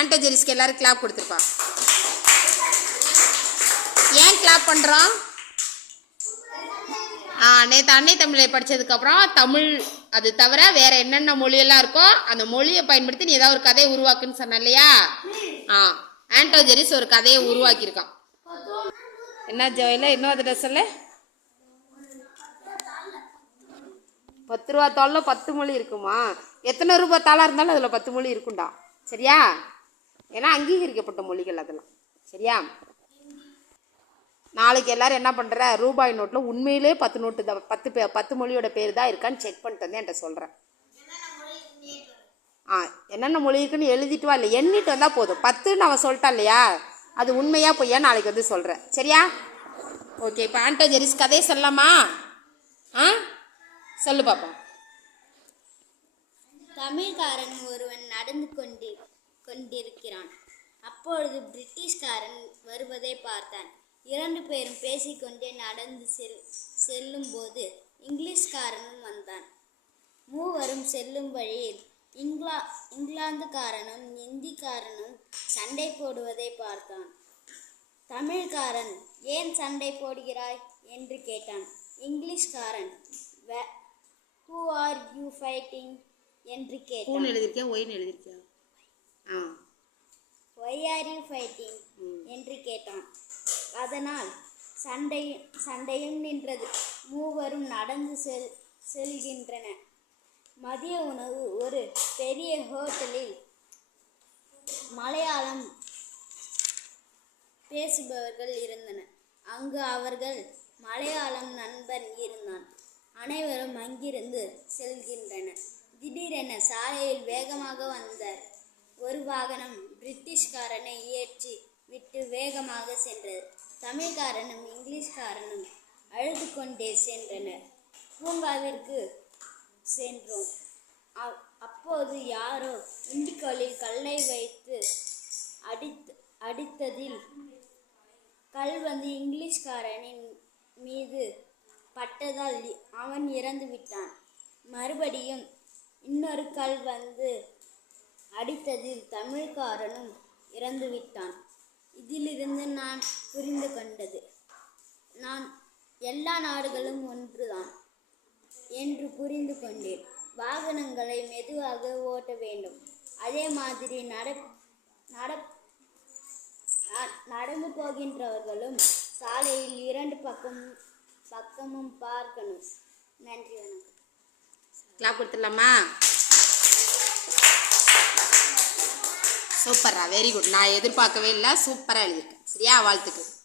ஆண்டோஜெரிஸ்க்கு எல்லாரும் கிளாப் கொடுத்துருப்பா. ஏன் கிளாப் பண்ணுறோம் ஆ நேற்று அன்னை தமிழை படித்ததுக்கப்புறம் தமிழ் அது தவிர வேற என்னென்ன மொழியெல்லாம் இருக்கோ அந்த மொழியை பயன்படுத்தி நீ ஏதாவது ஒரு கதையை உருவாக்குன்னு சொன்ன இல்லையா? ஆ ஆண்டோஜெரிஸ் ஒரு கதையை உருவாக்கியிருக்கான். என்ன ஜோயில இன்னும் அதை சொல்ல. பத்து ரூபா தாளில் பத்து மொழி இருக்குமா? எத்தனை ரூபா தாளாக இருந்தாலும் அதில் பத்து மொழி இருக்குண்டா சரியா? ஏன்னா அங்கீகரிக்கப்பட்ட மொழிகள் அதெல்லாம். சரியா? நாளைக்கு எல்லாரும் என்ன பண்ணுற ரூபாய் நோட்டில் உண்மையிலே பத்து நோட்டு தான் பத்து பே பத்து மொழியோட பேர் தான் இருக்கான்னு செக் பண்ணிட்டு வந்து என்கிட்ட சொல்கிறேன் ஆ என்னென்ன மொழி இருக்குன்னு எழுதிட்டு வா இல்லை எண்ணிட்டு வந்தால் போதும். பத்துன்னு அவன் சொல்லிட்டான் இல்லையா? அது உண்மையாக பொய்யா நாளைக்கு வந்து சொல்கிறேன் சரியா? ஓகே இப்போ ஆண்டோ ஜெரிஸ் கதையை சொல்லலாமா? ஆ? சொல்லு பாப்போம். தமிழ்காரன் ஒருவன் நடந்து கொண்டி கொண்டிருக்கிறான். அப்பொழுது பிரிட்டிஷ்காரன் வருவதை பார்த்தான். இரண்டு பேரும் பேசிக்கொண்டே நடந்து செல் செல்லும்போது இங்கிலீஷ்காரனும் வந்தான். மூவரும் செல்லும் வழியில் இங்கிலா இங்கிலாந்துக்காரனும் இந்திக்காரனும் சண்டை போடுவதை பார்த்தான். தமிழ்காரன் ஏன் சண்டை போடுகிறாய்? என்று கேட்டான். இங்கிலீஷ்காரன் ஹூ ஆர் யூ ஃபைட்டிங் என்று கேட்டான். எழுதியிருக்கியா? ஒயின்னு எழுதியிருக்கியா? ஒய் ஆர் யூ ஃபைட்டிங் என்று கேட்டான். அதனால் சண்டை சண்டையும் நின்றது. மூவரும் நடந்து செல் செல்கின்றன. மதிய உணவு ஒரு பெரிய ஹோட்டலில் மலையாளம் பேசுபவர்கள் இருந்தனர். அங்கு அவர்கள் மலையாளம் நண்பன் இருந்தான். அனைவரும் அங்கிருந்து செல்கின்றனர். திடீரென சாலையில் வேகமாக வந்த ஒரு வாகனம் பிரிட்டிஷ்காரனை ஏற்றி விட்டு வேகமாக சென்றது. தமிழ்காரனும் இங்கிலீஷ்காரனும் அழுது கொண்டே சென்றனர். பூங்காவிற்கு சென்றோம். அப்போது யாரோ இண்டிக்கோலில் கல்லை வைத்து அடித்து அடித்ததில் கல் வந்து இங்கிலீஷ்காரனின் மீது பட்டதால் அவன் இறந்து விட்டான் மறுபடியும் இன்னொரு கல் வந்து அடித்ததில் தமிழ்காரனும் இறந்துவிட்டான். இதிலிருந்து நான் புரிந்து கொண்டது. நான் எல்லா நாடுகளும் ஒன்றுதான் என்று புரிந்து கொண்டேன். வாகனங்களை மெதுவாக ஓட்ட வேண்டும். அதே மாதிரி நட நட ந- நடந்து போகின்றவர்களும் சாலையில் இரண்டு பக்கம் பக்கமும் பார்க்கணும். நன்றி வணக்கம். கிளாப் கொடுத்துடலாமா? சூப்பரா வெரி குட் நான் எதிர்பார்க்கவே இல்லை. சூப்பராக எழுதியிருக்கேன். சரியா? வாழ்த்துக்கள்.